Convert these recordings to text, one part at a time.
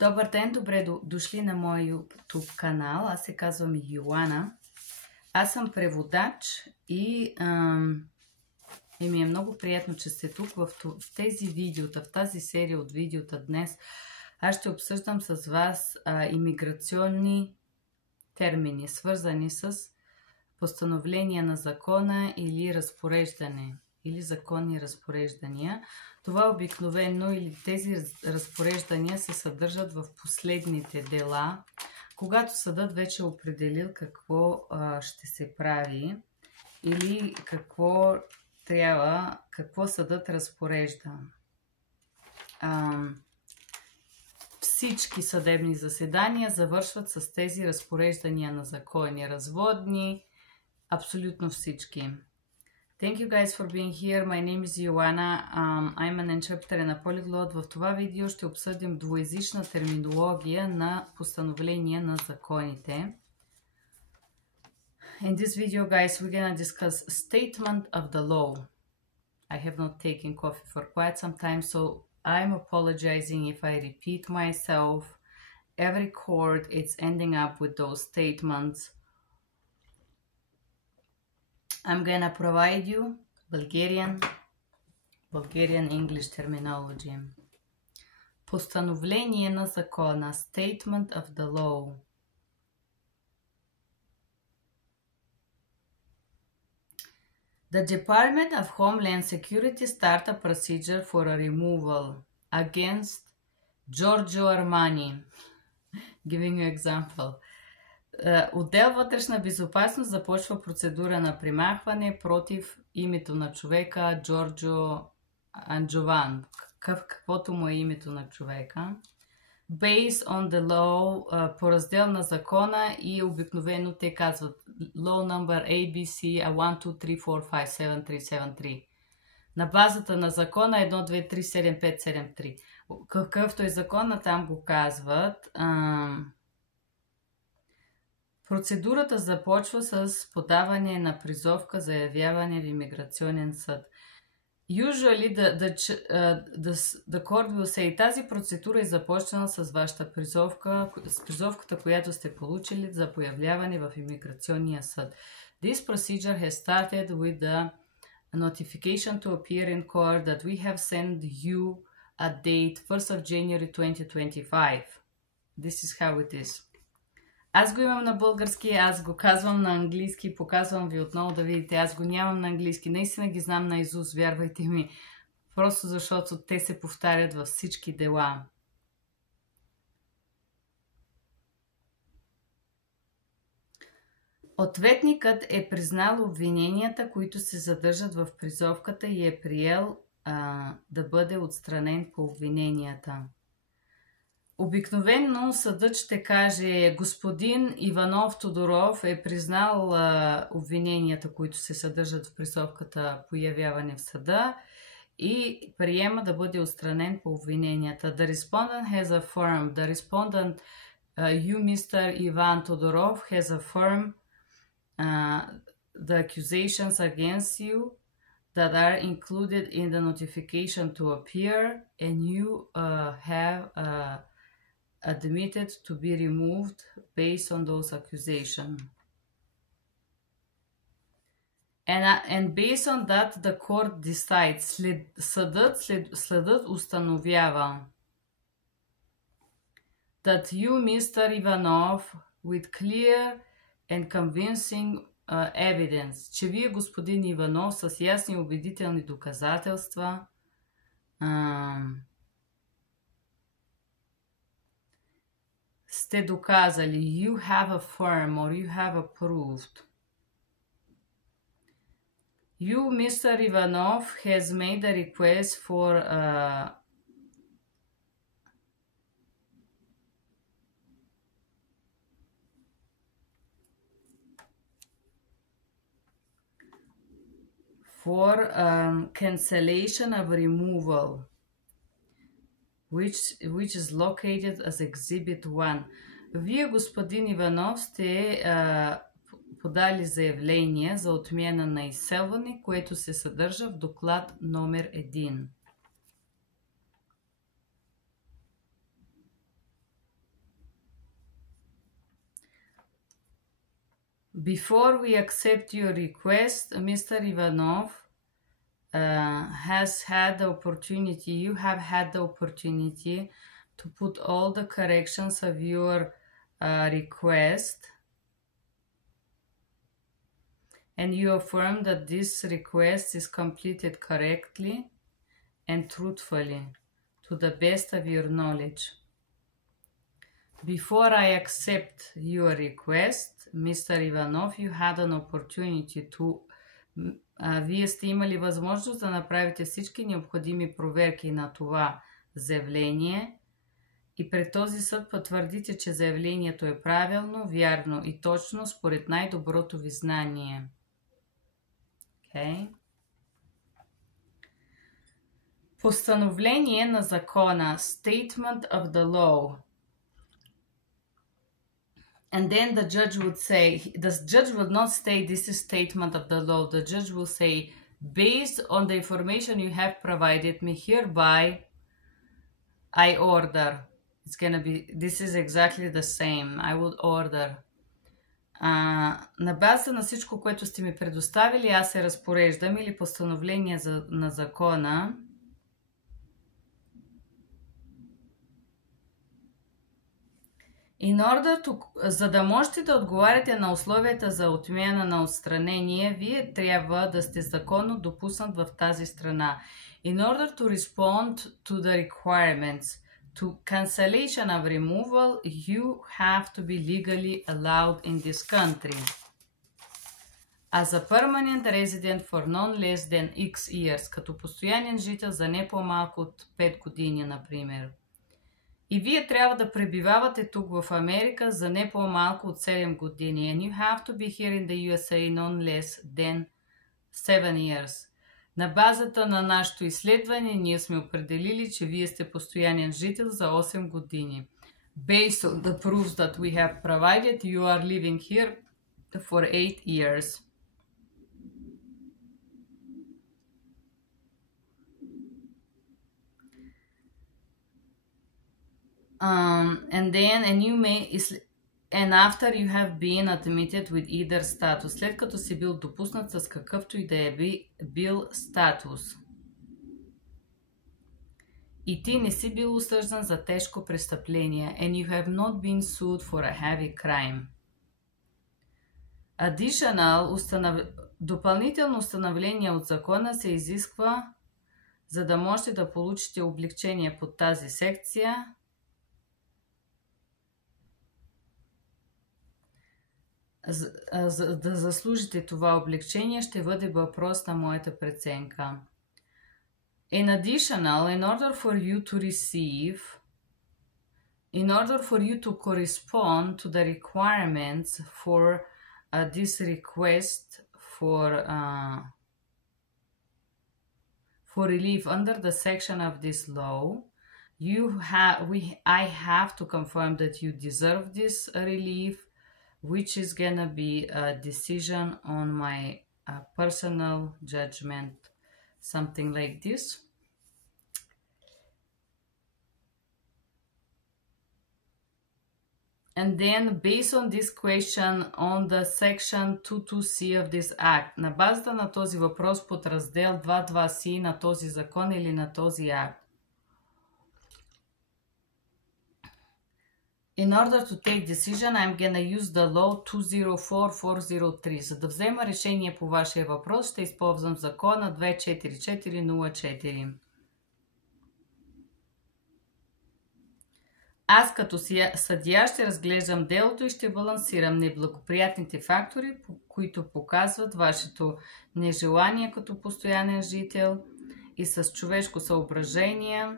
Добър ден, добре дошли на моя YouTube канал. Аз се казвам Йоана. Аз съм преводач и ми е много приятно, че сте тук в тези видеота, в тази серия от видеота днес. Аз ще обсъждам с вас имиграционни термини, свързани с постановление на закона или разпореждане, или законни разпореждания. Това обикновено или тези разпореждания се съдържат в последните дела, когато съдът вече е определил какво ще се прави или какво съдът разпорежда. Всички съдебни заседания завършват с тези разпореждания на закони, разводни, абсолютно всички. Thank you guys for being here. My name is Joanna. I'm an interpreter and a polyglot. В това видео ще обсъдим двуезична терминология на постановления на законите. In this video, guys, we're gonna discuss statement of the law. I have not taken coffee for quite some time, so I'm apologizing if I repeat myself. Every court, it's ending up with those statements. I'm gonna provide you Bulgarian English terminology. Постановление на закона, statement of the law. The Department of Homeland Security start a procedure for a removal against Giorgio Armani. Giving you example. Отдел вътрешна безопасност започва процедура на примахване против името на човека Джорджо Анджован, каквото му е името на човека. Based on the law, по раздел на закона, и обикновено те казват law number ABC 123457373. На базата на закона 1237573. Какъвто е закона, там го казват. Процедурата започва с подаване на призовка за явяване в имиграционен съд. Usually the court will say, тази процедура е започнала с вашата призовка, с призовката, която сте получили за появяване в имиграционния съд. This procedure has started with the notification to appear in court that we have sent you a date 1st of January 2025. This is how it is. Аз го имам на български, аз го казвам на английски, показвам ви отново да видите, аз го нямам на английски, наистина ги знам наизуст, вярвайте ми, просто защото те се повтарят във всички дела. Ответникът е признал обвиненията, които се задържат в призовката, и е приел да бъде отстранен по обвиненията. Обикновено съдът ще каже, господин Иванов Тодоров е признал обвиненията, които се съдържат в призовката по явяване в съда, и приема да бъде отстранен по обвиненията. The respondent has affirmed. The respondent, you, Mr. Ivan Todorov, has affirmed the accusations against you that are included in the notification to appear, and you have admitted to be removed based on those accusations. And based on that, the court decides. Съдът установява that you, Mr. Ivanov, with clear and convincing evidence, че вие, господин Иванов, с ясни и убедителни доказателства сте доказали, you have affirmed or you have approved. You, Mr. Ivanov, has made a request for cancellation of removal, which is located as Exhibit 1. Вие, господин Иванов, сте подали заявление за отмяна на изселване, което се съдържа в доклад номер 1. Before we accept your request, Mr. Ivanov has had the opportunity, you have had the opportunity to put all the corrections of your request, and you affirm that this request is completed correctly and truthfully, to the best of your knowledge. Before I accept your request, Mr. Иванов, you had an opportunity to... Вие сте имали възможност да направите всички необходими проверки на това заявление и пред този съд потвърдите, че заявлението е правилно, вярно и точно според най-доброто ви знание. Okay. Постановление на закона, statement of the law. And then the judge would say, the judge would not say this is statement of the law. The judge will say, based on the information you have provided me hereby, I order. It's gonna be, this is exactly the same. I would order. На база на всичко, което сте ми предоставили, аз се разпореждам или постановление на закона. In order to, за да можете да отговаряте на условията за отмяна на отстранение, вие трябва да сте законно допуснат в тази страна. In order to respond to the requirements to cancellation of removal, you have to be legally allowed in this country. As a permanent resident for non less than X years, като постоянен жител за не по-малко от 5 години, например. И вие трябва да пребивавате тук в Америка за не по-малко от 7 години. And you have to be here in the USA non less than 7 years. На базата на нашето изследване ние сме определили, че вие сте постоянен жител за 8 години. Based on the proofs that we have provided, you are living here for 8 years. And after you have been admitted with either status, след като си бил допуснат с какъвто и да е бил статус. И ти не си бил осъждан за тежко престъпление, and you have not been sued for a heavy crime. Допълнително установление от закона се изисква, за да можете да получите облекчение под тази секция. За да заслужите това облегчение, ще бъде въпрос на моята преценка. In order for you to correspond to the requirements for this request for relief under the section of this law, I have to confirm that you deserve this relief, which is gonna be a decision on my personal judgment, something like this. And then, based on this question on the section 22C of this act, на базата на този въпрос под раздел 22C на този закон или на този акт, in order to take decision, I'm gonna use the law 204403. За да взема решение по вашия въпрос, ще използвам закона 24404. Аз като съдия ще разглеждам делото и ще балансирам неблагоприятните фактори, които показват вашето нежелание като постоянен жител и с човешко съображение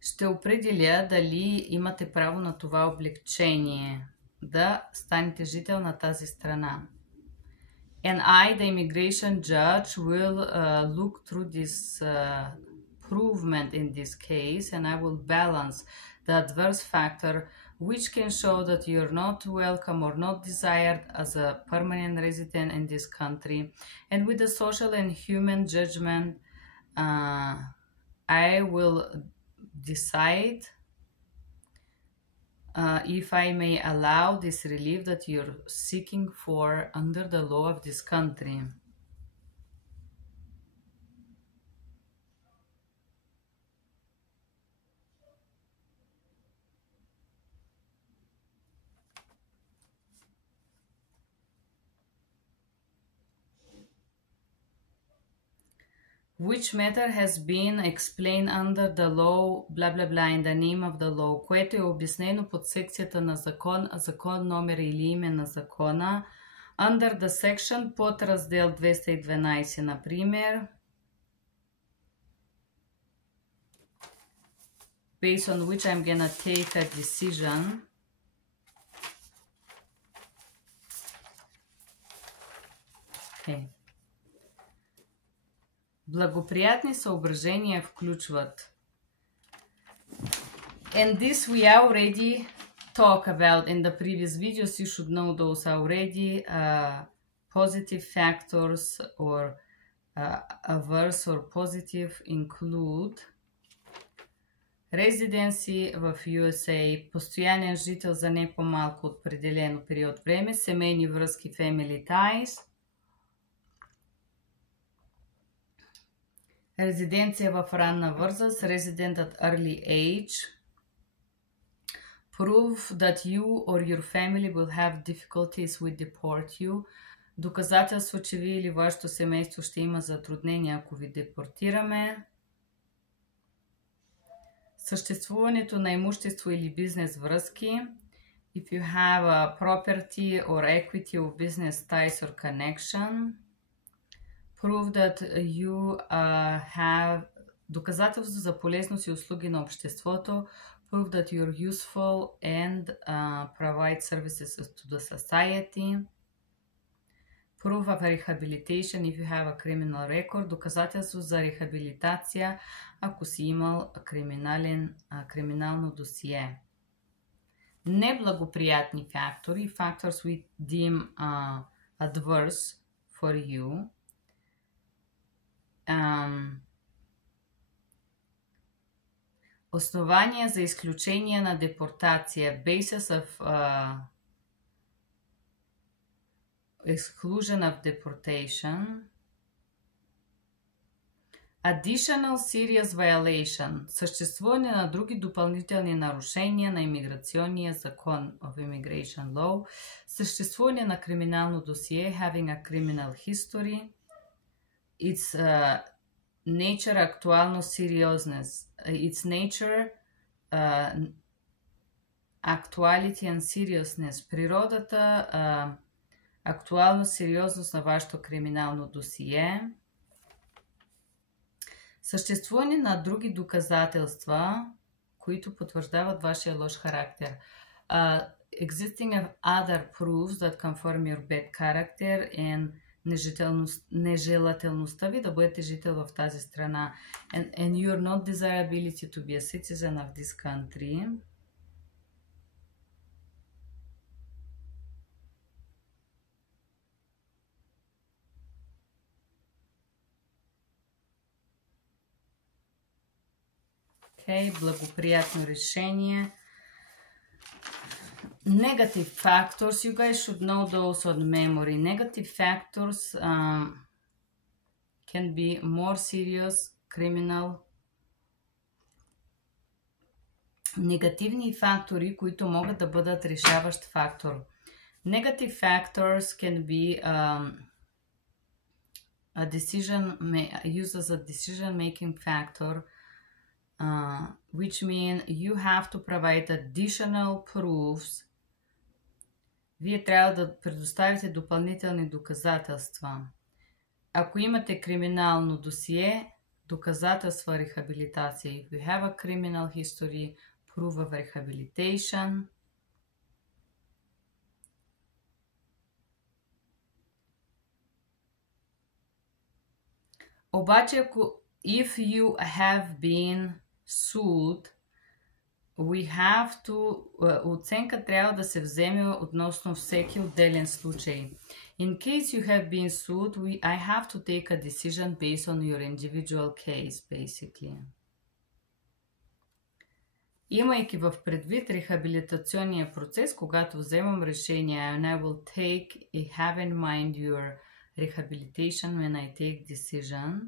ще определя дали имате право на това облегчение да станете жител на тази страна. And I, the immigration judge, will look through this provement in this case, and I will balance the adverse factor which can show that you're not welcome or not desired as a permanent resident in this country, and with the social and human judgment, I will decide if I may allow this relief that you're seeking for under the law of this country. Which matter has been explained under the law, blah blah blah, in the name of the law, което е обяснено под секцията на закон номер или име на закона, under the section, под раздел 212, например, based on which I'm gonna take a decision. Okay. Благоприятни съображения включват. And this we already talked about in the previous videos. You should know those already. Positive factors or adverse or positive include residency в USA, постоянен жител за не по-малко от определено период време, семейни връзки, family ties, резиденция в ранна възраст, resident at early age, proof that you or your family will have difficulties with deport you, доказателство, че вие или вашето семейство ще има затруднения, ако ви депортираме, съществуването на имущество или бизнес връзки, if you have a property or equity or business ties or connection, prove that you have доказателство за полезност и услуги на обществото, prove that you're useful and provide services to the society, proof of rehabilitation if you have a criminal record, доказателство за рехабилитация, ако си имал криминално досие. Неблагоприятни фактори, factors we deem adverse for you, основания за изключение на депортация, basis of exclusion of deportation, additional serious violation, съществуване на други допълнителни нарушения на имиграционния закон of immigration law, съществуване на криминално досие, having a criminal history, its nature, актуално seriousness, its nature, actuality and seriousness, природата, актуална сериозност на вашето криминално досие, съществуване на други доказателства, които потвърждават вашия лош характер. Existing of other proofs that confirm your bad character and нежелателността ви да бъдете жител в тази страна. And your not desirability to be a citizen of this country. Okay, благоприятно решение. Negative factors, you guys should know those on memory. Negative factors can be more serious, criminal. Негативни фактори, които могат да бъдат решаващ фактор. Negative factors can be used as a decision-making factor, which mean you have to provide additional proofs. Вие трябва да предоставите допълнителни доказателства. Ако имате криминално досие, доказателства рехабилитация. If you have a criminal history, proof of rehabilitation. Обаче, ако if you have been sued, we have to, оценка трябва да се вземе относно всеки отделен случай. In case you have been sued, I have to take a decision based on your individual case, basically. Имайки в предвид рехабилитационния процес, когато вземам решение, and I will take и have in mind your rehabilitation when I take decision.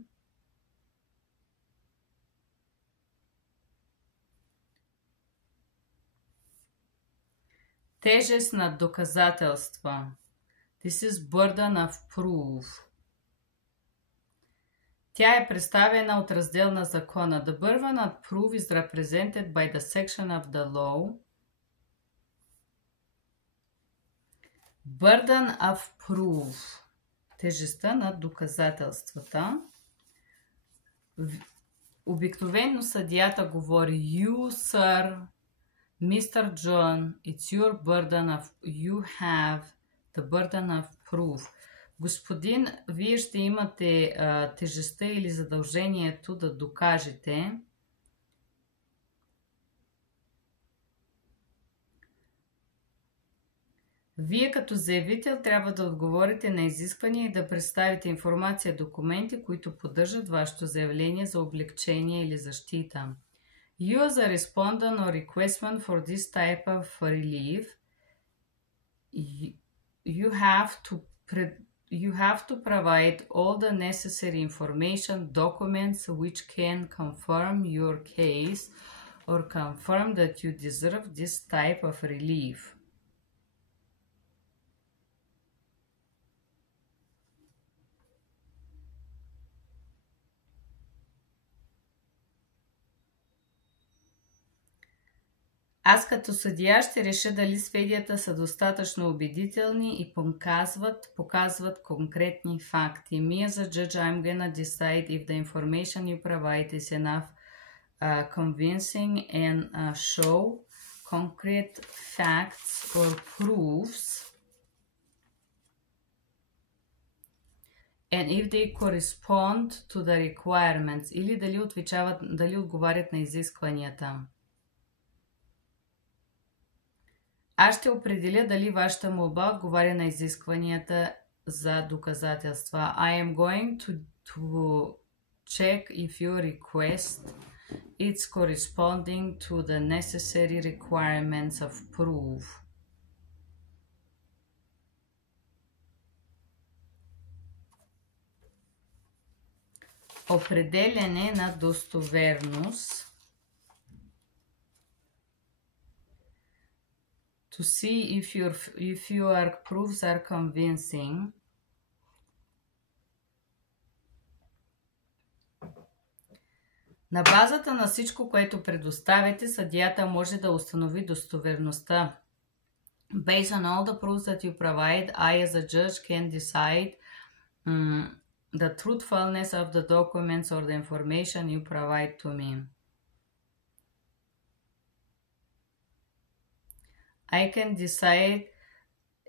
Тежест на доказателства. This is burden of proof. Тя е представена от раздел на закона. The burden of proof is represented by the section of the law. Burden of proof. Тежестта на доказателствата. Обикновено съдията говори You, sir, Mr. John, it's your burden of... You have the burden of proof. Господин, вие ще имате тежестта или задължението да докажете. Вие като заявител трябва да отговорите на изисквания и да представите информация, документи, които поддържат вашето заявление за облекчение или защита. You as a respondent or requestant for this type of relief, you have to provide all the necessary information, documents which can confirm your case or confirm that you deserve this type of relief. Аз като съдия ще реша дали сведенията са достатъчно убедителни и показват конкретни факти. Me as a judge, I'm gonna decide if the information you provide is enough convincing and show concrete facts or proofs. And if they correspond to the requirements. Или дали отговарят на изискванията. Аз ще определя дали вашата молба отговаря на изискванията за доказателства. I am going to check if your request is corresponding to the necessary requirements of proof. Определяне на достоверност. To see if your proofs are convincing. На базата на всичко, което предоставяте, съдията може да установи достоверността. Based on all the proofs that you provide, I as a judge can decide the truthfulness of the documents or the information you provide to me. I can decide...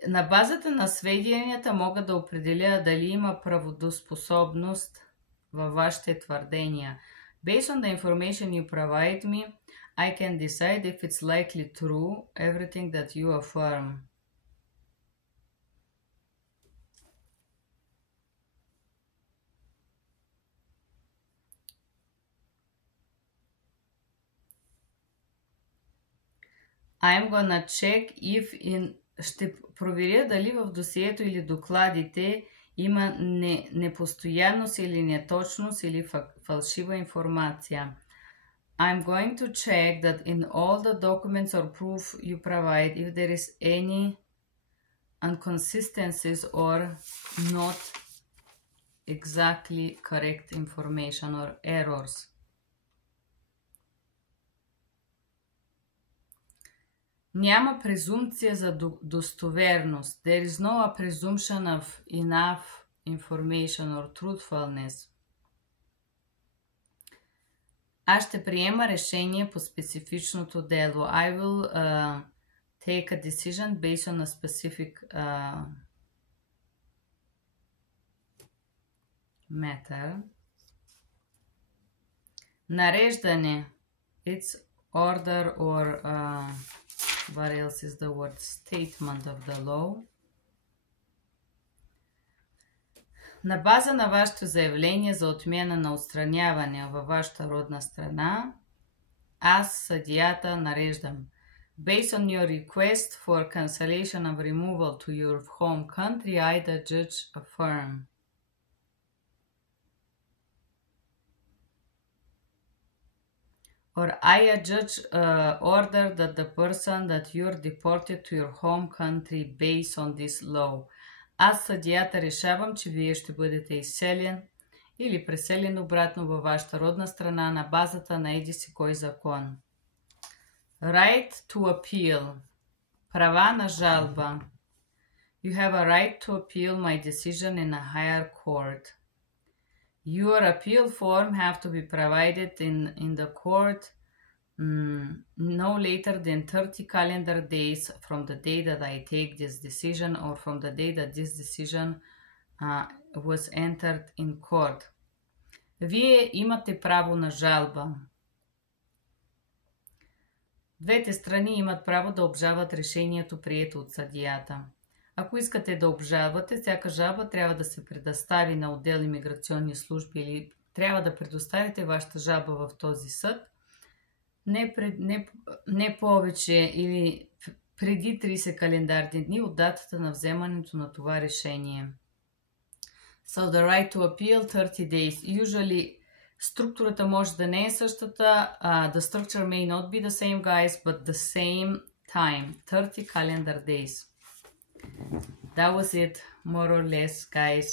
На базата на сведенията мога да определя дали има правдоспособност във вашите твърдения. Based on the information you provide me, I can decide if it's likely true, everything that you affirm. I'm gonna check if ще проверя дали в досието или докладите има непостоянност или неточност или фалшива информация. I'm going to check that in all the documents or proof you provide, if there is any inconsistencies or not exactly correct information or errors. Няма презумпция за достоверност. There is no presumption of enough information or truthfulness. Аз ще приема решение по специфичното дело. I will take a decision based on a specific matter. Нареждане. It's order or what else is the word? Statement of the law. На база на вашето заявление за отмяна на отстраняване във вашата родна страна, Аз съдията нареждам. Based on your request for cancellation of removal to your home country, I, the judge, affirm. Or I, a judge, order that the person that you're deported to your home country based on this law. Аз съдията решавам, че вие ще бъдете изселен или преселен обратно във вашата родна страна на базата на еди си кой закон. Right to appeal. Права на жалба. You have a right to appeal my decision in a higher court. Your appeal form have to be provided in the court no later than 30 calendar days from the day that I take this decision or from the day that this decision was entered in court. Вие имате право на жалба. Двете страни имат право да обжалват решението, прието от съдията. Ако искате да обжалвате, всяка жалба трябва да се предостави на отдел имиграционни служби или трябва да предоставите вашата жалба в този съд не повече или преди 30 календарни дни от датата на вземането на това решение. So the right to appeal 30 days. Usually структурата може да не е същата. The structure may not be the same, guys, but the same time. 30 calendar days. That was it, more or less, guys,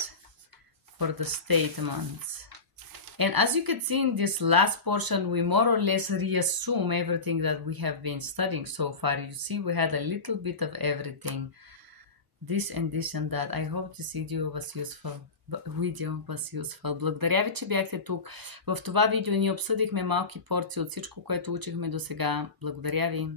for the statements. And as you can see in this last portion, we more or less reassume everything that we have been studying so far. You see, we had a little bit of everything. This and that. I hope this video was useful. Благодаря ви, че бяхте тук. В това видео ние обсъдихме малки порции от всичко, което учихме до сега. Благодаря ви.